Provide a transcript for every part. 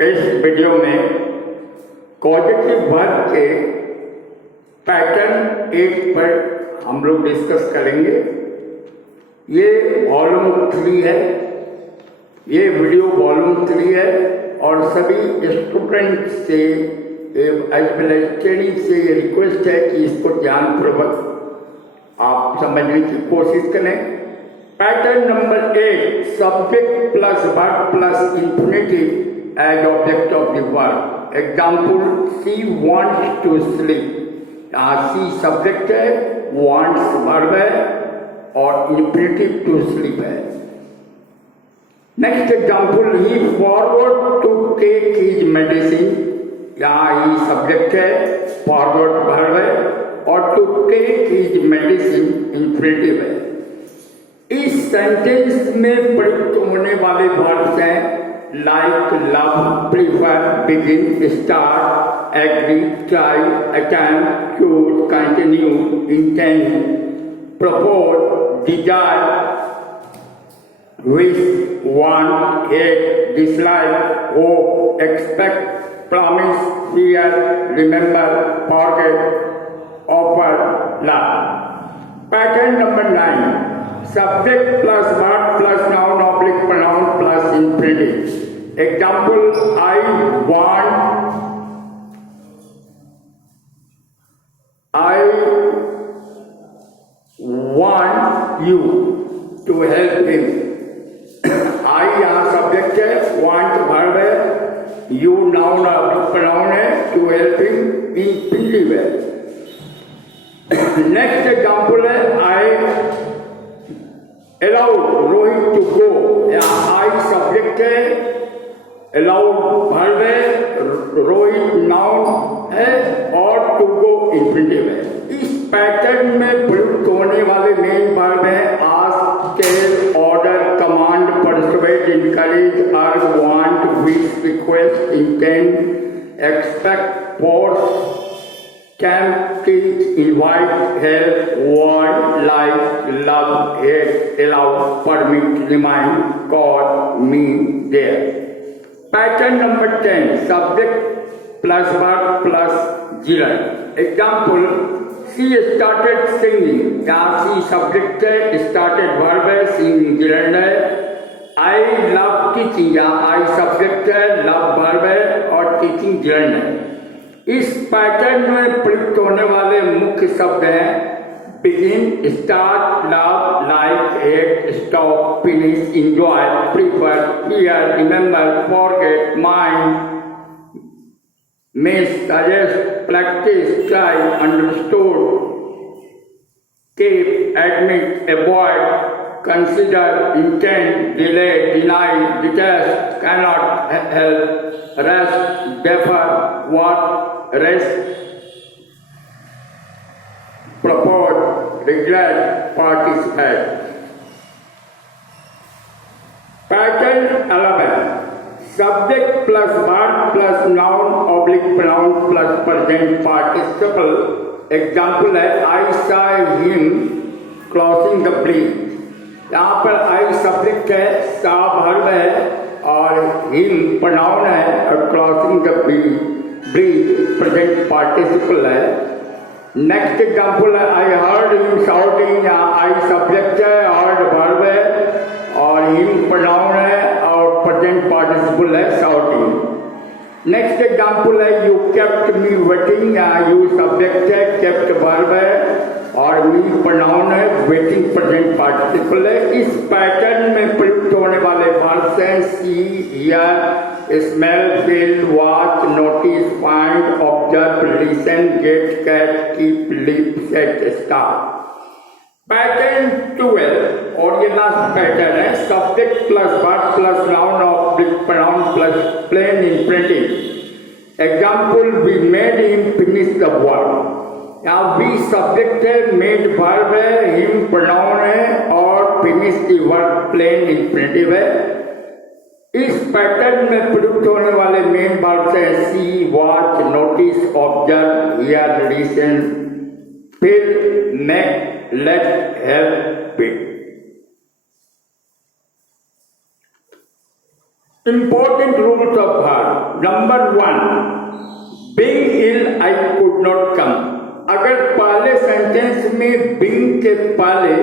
इस वीडियो में causative verb के पैटर्न 8 पर हम लोग डिस्कस करेंगे। ये वॉल्यूम 3 है, ये वीडियो वॉल्यूम 3 है और सभी स्टूडेंट से ट्रेनिंग से ये रिक्वेस्ट है कि इसको ध्यानपूर्वक आप समझने की कोशिश करें। Pattern number 8, subject plus verb plus infinitive as object of the verb. Example, she wants to sleep. she subject है, wants verb है और infinitive to sleep है। Next example, he forgot to take his medicine. he subject है, forgot verb है और to take his medicine infinitive है। इस sentence में प्रयुक्त होने वाले वर्ब्स हैं like, love, prefer, begin, start, agree, try, attempt, choose, continue, intend, propose, desire, wish, want, hate, dislike, hope, expect, promise, fear, remember, forget, offer, love. Pattern number 9, subject plus verb plus noun oblique pronoun plus infinitive. Example, I want you to help him. I यहाँ subject है, want verb है, you noun pronoun है, to help him infinitive है। Next example है, I allowed Rohit to go. I subject है, allowed verb है, Rohit noun है और टू गो इंफिनिटिव है। इस पैटर्न में प्रयुक्त होने वाले मेन वर्ब हैं ask, tell, order, command, persuade, encourage, urge, want, wish, request, intend, expect, force, camp, teach, invite, help, want, like, love, hate, allow, permit, remind, call, mean, there. Pattern number 10, subject plus verb plus gerund. Example, she started singing. यहाँ she subject है, started verb है, singing gerund है। I love teaching. यहाँ I subject है, love verb है और teaching gerund है। इस पैटर्न में प्रयुक्त होने वाले मुख्य शब्द हैं begin, start, love, like, hate, stop, finish, enjoy, prefer, fear, remember, forget, mind, miss, suggest, practice, try, understood, keep, admit, avoid, consider, intend, delay, deny, detest, cannot help, rest, defer, what, rest, propose, regret, participate. Pattern 11, subject plus verb plus noun oblique pronoun plus present participle. Example है I saw him crossing the bridge. यहाँ पर I subject है, saw verb है और him pronoun है और crossing the bridge present participle है। Next example है आई हर्ड हिम शाउटिंग। यहाँ आई सब्जेक्ट है, हर्ड वर्ब है और हिम प्रोनाउन है और प्रेजेंट पार्टिसिपल है शाउटिंग। नेक्स्ट एग्जाम्पल है यू केप्ट मी वेटिंग। यहाँ यू सब्जेक्ट है, केप्ट वर्ब है और मी प्रोनाउन है, वेटिंग प्रेजेंट पार्टिसिपल है। इस पैटर्न में प्रयुक्त होने वाले वर्ब्स हैं सी, here, smell, feel, watch, notice, find, observe, listen, get, catch, keep, live, set, start. Pattern 12 और ये लास्ट पैटर्न है subject plus verb plus noun oblique pronoun plus plain infinitive. Example, we made him finish the work. यहाँ we subject है, made verb है, him pronoun है और finish the work plain infinitive है। इस पैटर्न में प्रयुक्त होने वाले मेन वर्ब्स हैं see, watch, notice, observe, hear, listen, feel, make, let, help, pick. Important rules of verb. Number 1, being ill I could not come. अगर पहले सेंटेंस में बीइंग के पहले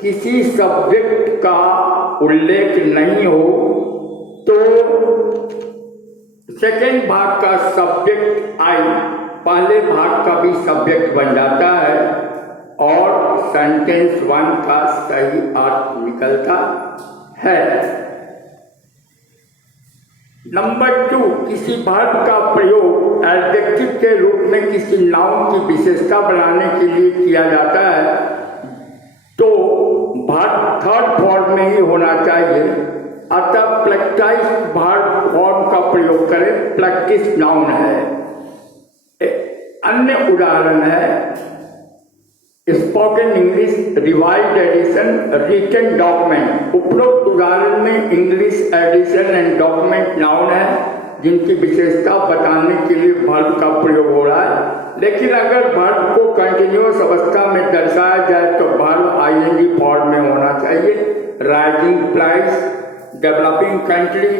किसी सब्जेक्ट का उल्लेख नहीं हो तो सेकेंड भाग का सब्जेक्ट आई पहले भाग का भी सब्जेक्ट बन जाता है और सेंटेंस 1 का सही अर्थ निकलता है। नंबर 2, किसी वर्ब का प्रयोग एडजेक्टिव के रूप में किसी नाउन की विशेषता बनाने के लिए किया जाता है तो वर्ब थर्ड फॉर्म में ही होना चाहिए। अतः प्रैक्टिस वर्ब फॉर्म का प्रयोग करें, प्रैक्टिस नाउन है। अन्य उदाहरण है spoken English revised edition written document. उपरोक्त उदाहरण में English edition and document noun है जिनकी विशेषता बताने के लिए वर्ब का प्रयोग हो रहा है। लेकिन अगर वर्ब को कंटिन्यूअस अवस्था में दर्शाया जाए तो वर्ब आईएनजी फॉर्म में होना चाहिए। Rising price, developing country,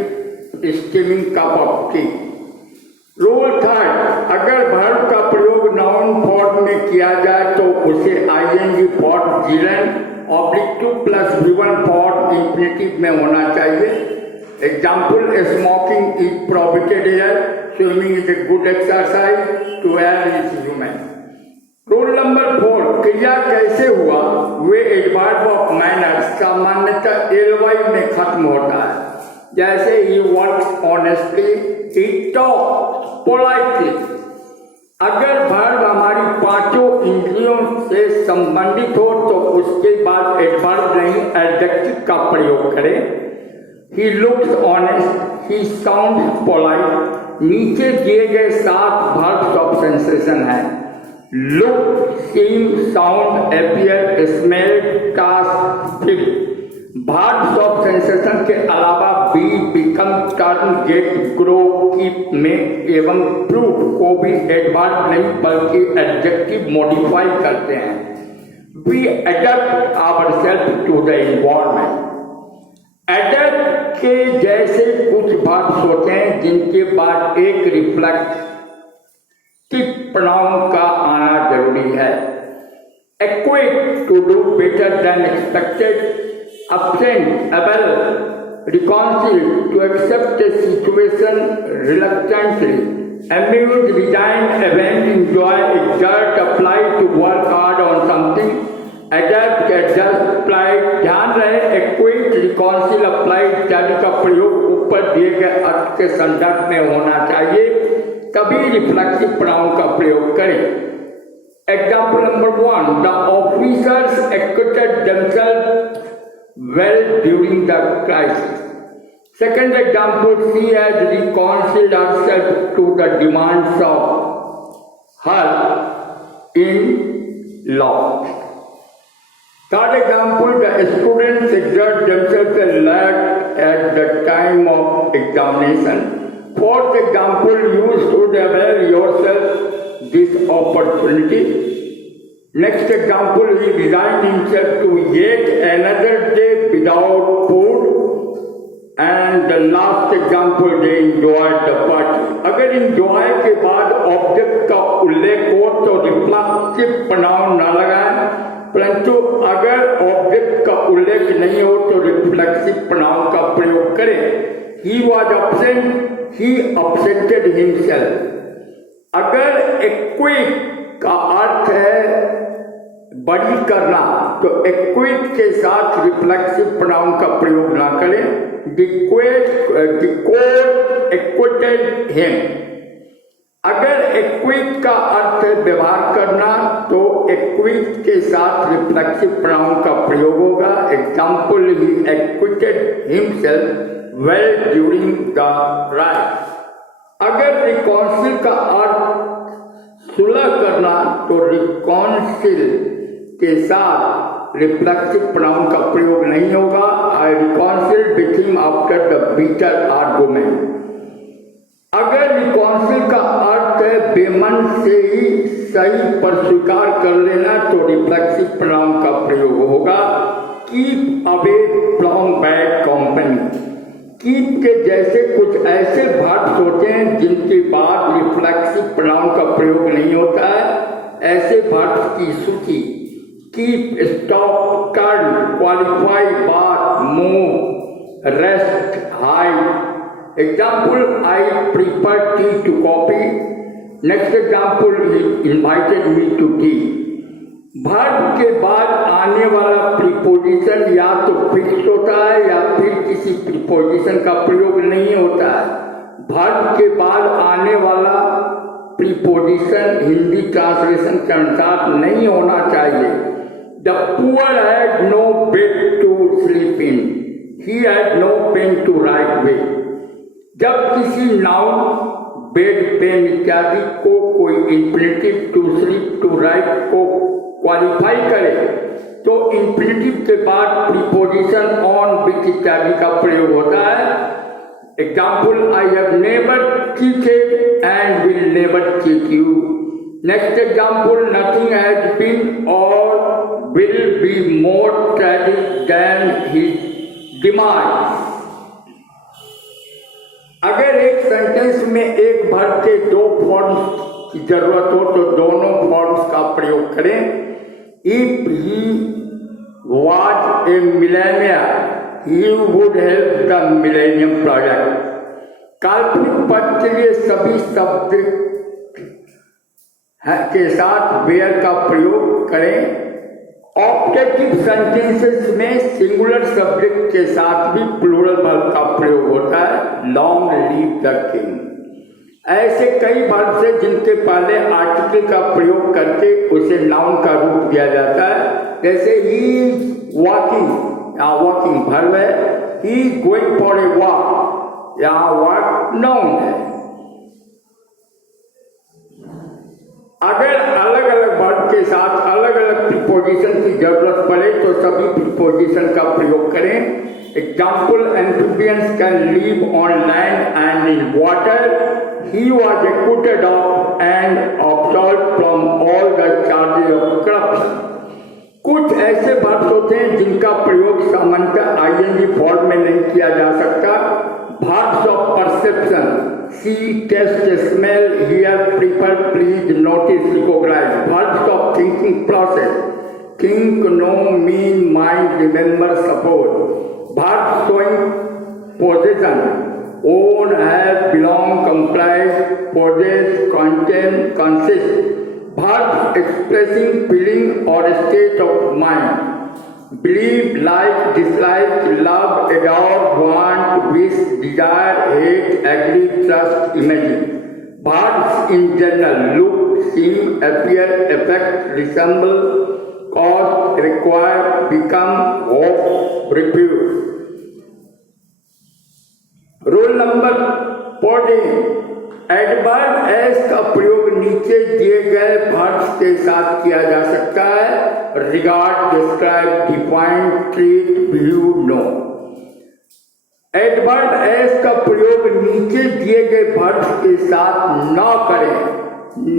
steaming cup of T. Rule 3, अगर वर्ब का प्रयोग नाउन फॉर्म में किया जाए तो उसे ING form (2 + V1 form infinitive में होना चाहिए। Example, smoking is prohibited here, swimming is a good exercise, to err is human. Rule number 4, क्रिया कैसे हुआ वे एडवर्ब ऑफ मैनर सामान्यतः एलवाई में खत्म होता है। जैसे he works honestly, he talks politely. अगर वर्ब हमारी पांचों इंद्रियों से संबंधित हो तो उसके बाद एडवर्ब नहीं एडजेक्टिव का प्रयोग करें। He looks honest, he sounds polite. नीचे दिए गए 7 वर्ब्स ऑफ सेंसेशन है। Look, seem, sound, appear, smell, task, feel. Verbs of sensation के अलावा be, become, turn, get, grow, keep में एवं प्रूव को भी एडवर्ब नहीं बल्कि एडजेक्टिव मॉडिफाई करते हैं। We adapt ourselves to the environment. Adapt के जैसे कुछ वर्ब्स होते हैं जिनके बाद एक रिफ्लेक्टिव प्रोनाउन का आना जरूरी है। Equate, to do better than expected. Absent, able, reconcile, to accept a situation reluctantly. Amuse, resign, avenge, enjoy, exert, apply, to work hard on something. Adapt, adjust, apply। ध्यान रहे acquit, reconcile, apply इत्यादि का प्रयोग ऊपर दिए गए अर्थ के संदर्भ में होना चाहिए, तभी रिफ्लेक्सिव प्रोनाउन का प्रयोग करें। Example number 1, the officers acquitted themselves well during the crisis. Second example, she has reconciled herself to the demands of her in-law. Third example, the students exert themselves alert at the time of examination. Fourth example, you should avail yourself this opportunity. Next example, he resigned himself to yet another day without food. And the last example, they enjoyed the party. अगर enjoy के बाद object का उल्लेख हो तो reflexive pronoun न लगाएं, परंतु अगर ऑब्जेक्ट का उल्लेख नहीं हो तो रिफ्लेक्सिव प्रोनाउन का प्रयोग करें। He was absent, he absented himself। अगर एक्विट का अर्थ है बड़ी करना तो एक्विट के साथ रिफ्लेक्सिव प्रोनाउन का प्रयोग ना करें। The court acquitted him। अगर एक्विट का अर्थ है व्यवहार करना तो एक्विट के साथ रिफ्लेक्सिव प्रोनाउन का प्रयोग होगा। Example, he acquitted himself well during the riot। अगर रिकॉन्सिल का अर्थ सुलह करना तो रिकॉन्सिल के साथ रिफ्लेक्सिव प्रोनाउन का प्रयोग नहीं होगा। I reconcile with him after the bitter argument. अगर रिकॉन्सिल का अर्थ है बेमन से ही सही पर स्वीकार कर लेना तो रिफ्लेक्सिव प्रोनाउन का प्रयोग होगा। Keep away from bad company. Keep के जैसे कुछ ऐसे वर्ब्स होते हैं प्रोनाउन का प्रयोग नहीं होता है। ऐसे वर्ब्स की सूची कीप, स्टॉप, टर्न, क्वालिफाई, बात, move, rest, hide. Example, I prefer tea to coffee. Next example, he invited me to tea. Verb के बाद आने वाला प्रीपोजिशन या तो फिक्स होता है या फिर किसी प्रीपोजिशन का प्रयोग नहीं होता है। वर्ब के बाद आने वाला प्रीपोजिशन हिंदी ट्रांसलेशन के अनुसार नहीं होना चाहिए। The poor had no bed to sleep in, he had no pen to write with. जब किसी नाउन, बेड, पेन इत्यादि को कोई infinitive, to sleep, to write को क्वालिफाई करे तो इंफिनिटिव के बाद प्रीपोजिशन ऑन, विच इत्यादि का प्रयोग होता है। Example, I have never cheated and will never cheat you. Next example, nothing has been or will be more tragic than his demise. अगर एक सेंटेंस में एक वर्ब के दो फॉर्म्स की जरूरत हो तो दोनों फॉर्म्स का प्रयोग करें। If he was a millionaire, he would help the Millennium Project. काल्पनिक पद के लिए सभी शब्द के साथ वेयर का प्रयोग करें। ऑब्जेक्टिव सेंटेंसेस में सिंगुलर सब्जेक्ट के साथ भी प्लूरल वर्ब का प्रयोग होता है। Long leave the king. ऐसे कई वर्ब्स हैं जिनके पहले आर्टिकल का प्रयोग करके उसे नाउन का रूप दिया जाता है। जैसे ही वॉकिंग, यहाँ वॉकिंग वर्ब है। He going for a walk, यहाँ वॉक नाउन है। अगर अलग अलग वर्ब के साथ अलग अलग प्रीपोजिशन की जरूरत पड़े तो सभी प्रीपोजिशन का प्रयोग करें। Example, amphibians can live on land and in water. He was acquitted of and absolved from all the charges of corruption. कुछ ऐसे वर्ब्स होते हैं जिनका प्रयोग सामान्यतः आईएनजी फॉर्म में नहीं किया जा सकता। Verbs of perception, see, taste, smell, hear, prefer, please, notice, recognise. Verbs of thinking process, think, know, mean, mind, remember, suppose. Verbs showing position, own, have, belong, comprise, possess, contain, consist. Verbs expressing feeling or state of mind. Believe, like, dislike, love, adore, want, wish, desire, hate, agree, trust, imagine. Verbs in general, look, seem, appear, affect, resemble, cause, require, become, hope, refuse. Rule number 14, adverb s का प्रयोग नीचे दिए गए verbs के साथ किया जा सकता है। Regard, describe, define, treat, view, know. Adverb s का प्रयोग नीचे दिए गए वर्ब्स के साथ न करें।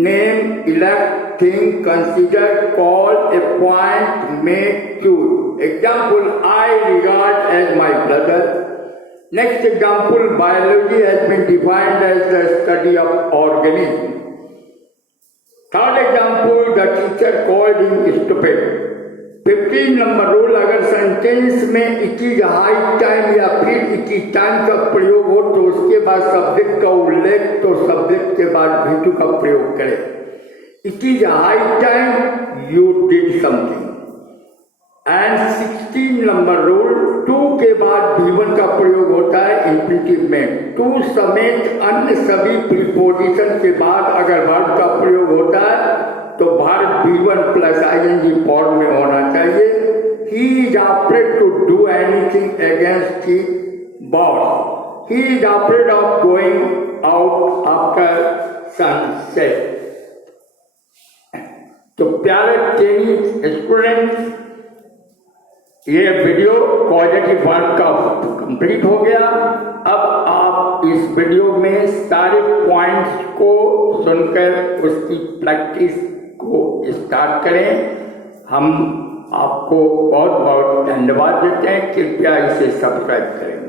Name, elect, think, consider, call, appoint, make, choose. Example, I regard as my brother. Next example, biology has been defined as the study of organism. Third example, the teacher called him stupid. 15 number rule, अगर sentence में it is high time या फिर it is time का प्रयोग हो तो उसके बाद सब्जेक्ट का उल्लेख तो सब्जेक्ट के बाद भी का प्रयोग करें। It is high time you did something. And 16 number rule, to के बाद V1 का प्रयोग होता है इंफिनिटिव में। टू समेत अन्य सभी प्रीपोजिशन के बाद अगर वर्ब का प्रयोग होता है तो verb V1 plus ing form में होना चाहिए। He is afraid to do anything against his boss. He is afraid of going out after sunset. तो प्यारे टेनिस स्टूडेंट्स, ये वीडियो पॉजिटिव वर्ब का कंप्लीट हो गया। अब आप इस वीडियो में सारे पॉइंट्स को सुनकर उसकी प्रैक्टिस को स्टार्ट करें। हम आपको बहुत बहुत धन्यवाद देते हैं। कृपया इसे सब्सक्राइब करें।